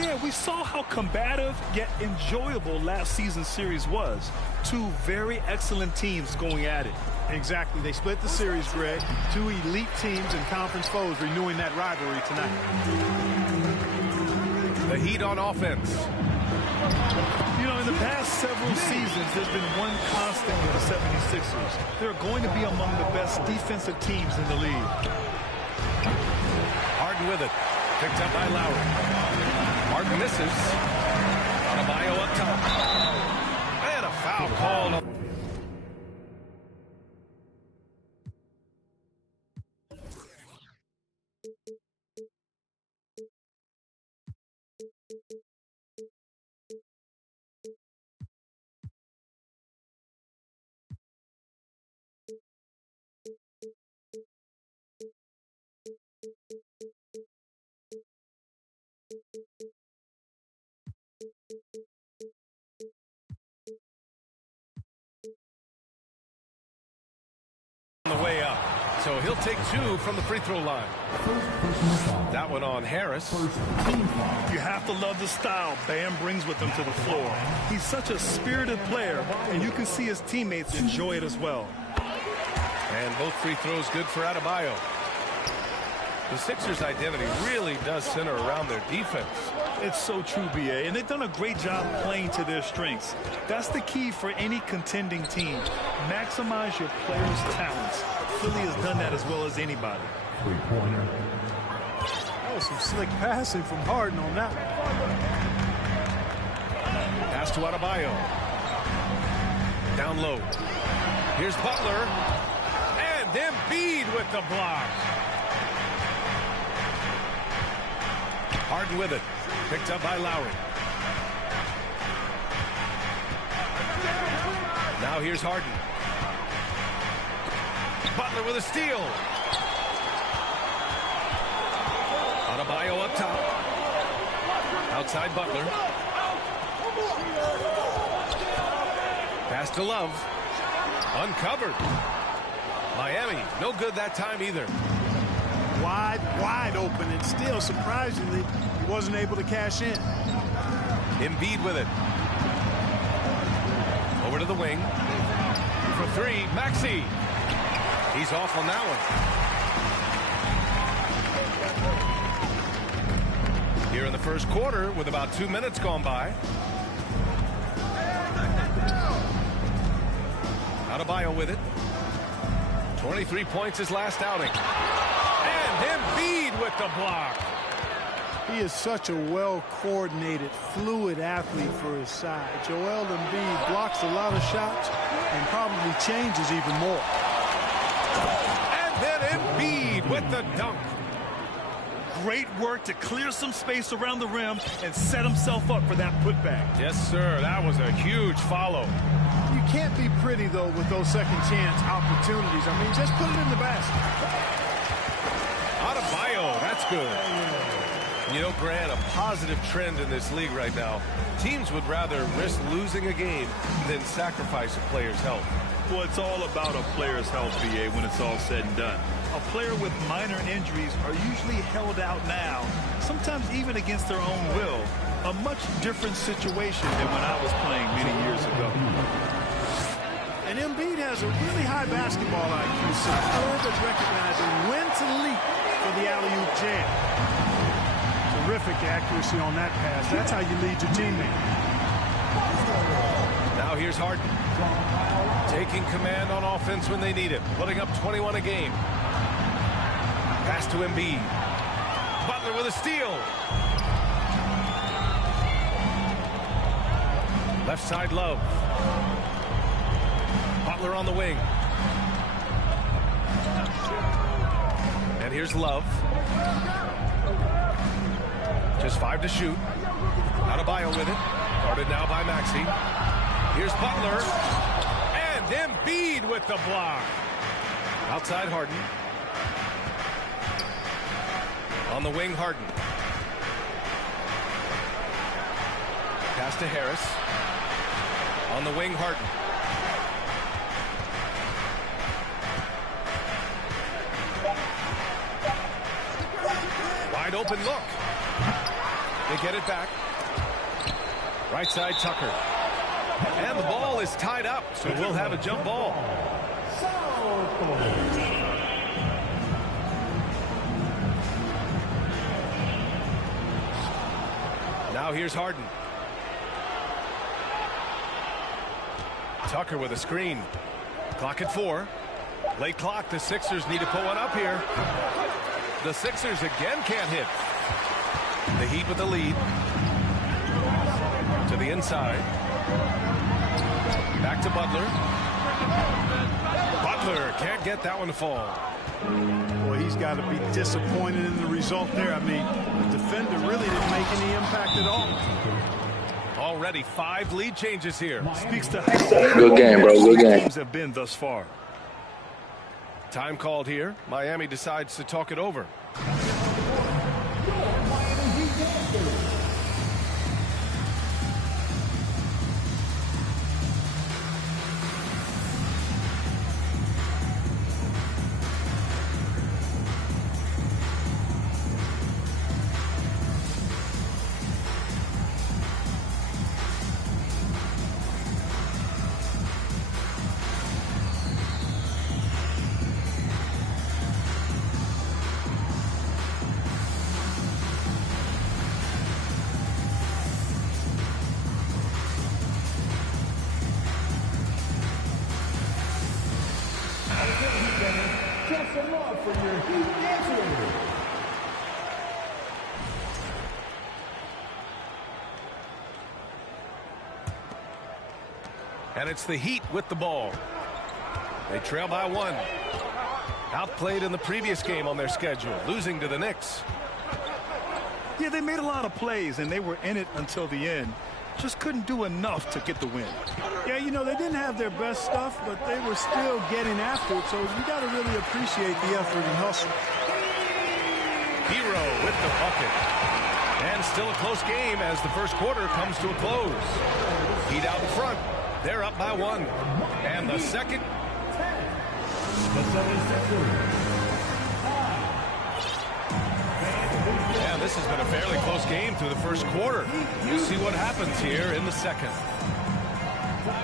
Yeah, we saw how combative yet enjoyable last season's series was. Two very excellent teams going at it. Exactly. They split the series, Greg. Two elite teams and conference foes renewing that rivalry tonight. The Heat on offense. You know, in the past several seasons, there's been one constant with the 76ers. They're going to be among the best defensive teams in the league. Harden with it. Picked up by Lowry. Harden misses. Adebayo up top. And a foul called. On the way up. So he'll take two from the free throw line. That one on Harris. You have to love the style Bam brings with him to the floor. He's such a spirited player, and you can see his teammates enjoy it as well. And both free throws good for Adebayo. The Sixers' identity really does center around their defense. It's so true, B.A., and they've done a great job playing to their strengths. That's the key for any contending team. Maximize your players' talents. Philly has done that as well as anybody. Three-pointer. That was some slick passing from Harden on that one. Pass to Adebayo. Down low. Here's Butler. And Embiid with the block. Harden with it. Picked up by Lowry. Now here's Harden. Butler with a steal. Adebayo up top. Outside Butler. Pass to Love. Uncovered. Miami, no good that time either. Wide open, and still, surprisingly, he wasn't able to cash in. Embiid with it. Over to the wing. For three, Maxey. He's off on that one. Here in the first quarter, with about 2 minutes gone by. Adebayo with it. 23 points his last outing. And Embiid with the block. He is such a well-coordinated, fluid athlete for his side. Joel Embiid blocks a lot of shots and probably changes even more. And then Embiid with the dunk. Great work to clear some space around the rim and set himself up for that putback. Yes, sir. That was a huge follow. You can't be pretty, though, with those second-chance opportunities. I mean, just put it in the basket. Adebayo, that's good. You know, Grant, a positive trend in this league right now. Teams would rather risk losing a game than sacrifice a player's health. Well, it's all about a player's health, BA, when it's all said and done. A player with minor injuries are usually held out now, sometimes even against their own will. A much different situation than when I was playing many years ago. And Embiid has a really high basketball IQ, superb at recognizing when to leap for the alley-oop jam. Terrific accuracy on that pass. That's how you lead your teammate. Now here's Harden. Taking command on offense when they need it. Putting up 21 a game. Pass to Embiid. Butler with a steal. Left side Love. Butler on the wing. And here's Love. Just 5 to shoot. Adebayo with it. Guarded now by Maxey. Here's Butler. And Embiid with the block. Outside Harden. On the wing, Harden. Pass to Harris. On the wing, Harden. Wide open look. They get it back. Right side, Tucker. And the ball is tied up, so we'll have a jump ball. Now here's Harden. Tucker with a screen. Clock at 4. Late clock. The Sixers need to put one up here. The Sixers again can't hit. The Heat with the lead. To the inside. Back to Butler. Butler can't get that one to fall. Boy, he's got to be disappointed in the result there. I mean, the defender really didn't make any impact at all. Already 5 lead changes here. Speaks to good game, bro. Good game. Teams have been thus far. Time called here. Miami decides to talk it over. And it's the Heat with the ball. They trail by 1. Outplayed in the previous game on their schedule, losing to the Knicks. Yeah, they made a lot of plays, and they were in it until the end. Just couldn't do enough to get the win. Yeah, you know, they didn't have their best stuff, but they were still getting after it, so you got to really appreciate the effort and hustle. Hero with the bucket. And still a close game as the first quarter comes to a close. Heat out in front. They're up by 1. And the second. Yeah, this has been a fairly close game through the first quarter. We'll see what happens here in the second.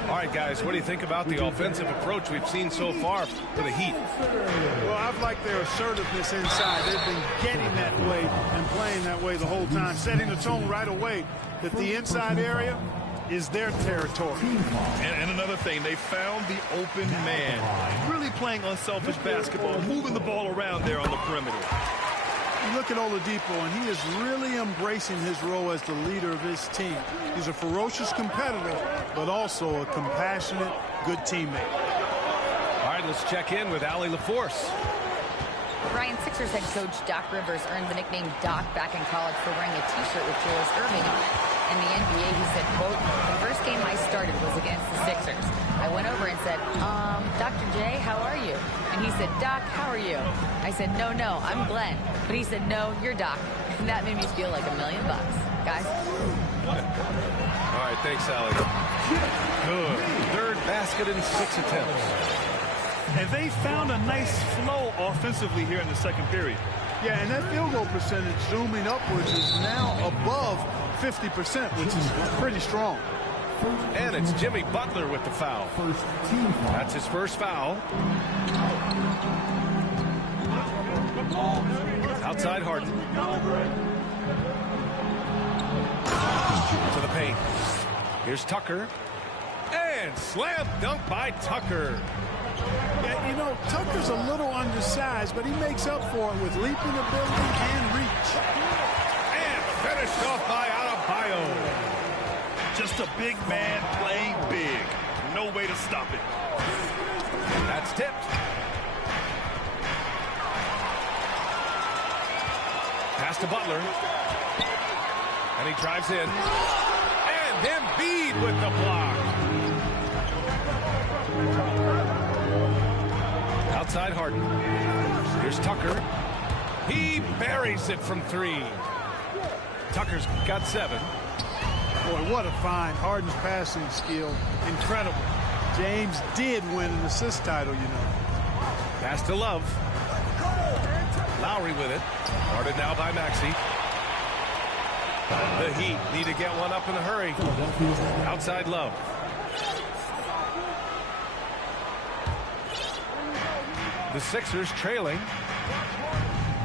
All right, guys, what do you think about the offensive approach we've seen so far for the Heat? Well, I've liked their assertiveness inside. They've been getting that way and playing that way the whole time, setting the tone right away that the inside area is their territory. And another thing, they found the open man. Really playing unselfish basketball, moving the ball around there on the perimeter. You look at Oladipo, and he is really embracing his role as the leader of his team. He's a ferocious competitor, but also a compassionate, good teammate. All right, let's check in with Allie LaForce. Ryan, Sixers head coach Doc Rivers earned the nickname Doc back in college for wearing a T-shirt with Julius Erving on it. In the NBA, he said, quote, "The first game I started was against the Sixers. I went over and said, Dr. J, how are you?" And he said, "Doc, how are you?" I said, no, I'm Glenn." But he said, "No, you're Doc." And that made me feel like $1 million. Guys. All right, thanks, Allie. Good. Third basket in 6 attempts. And they found a nice flow offensively here in the second period. Yeah, and that field goal percentage zooming upwards is now above 50%, which is pretty strong. And it's Jimmy Butler with the foul. That's his first foul. Outside Harden. To the paint. Here's Tucker. And slam dunk by Tucker. Yeah, you know, Tucker's a little undersized, but he makes up for it with leaping ability and reach. And finished off by Adebayo. Just a big man playing big. No way to stop it. That's tipped. Pass to Butler. And he drives in. And Embiid with the block. Outside Harden. Here's Tucker. He buries it from 3. Tucker's got 7. Boy, what a find. Harden's passing skill. Incredible. James did win an assist title, you know. Pass to Love. Lowry with it. Guarded now by Maxey. The Heat need to get one up in a hurry. Outside Love. The Sixers trailing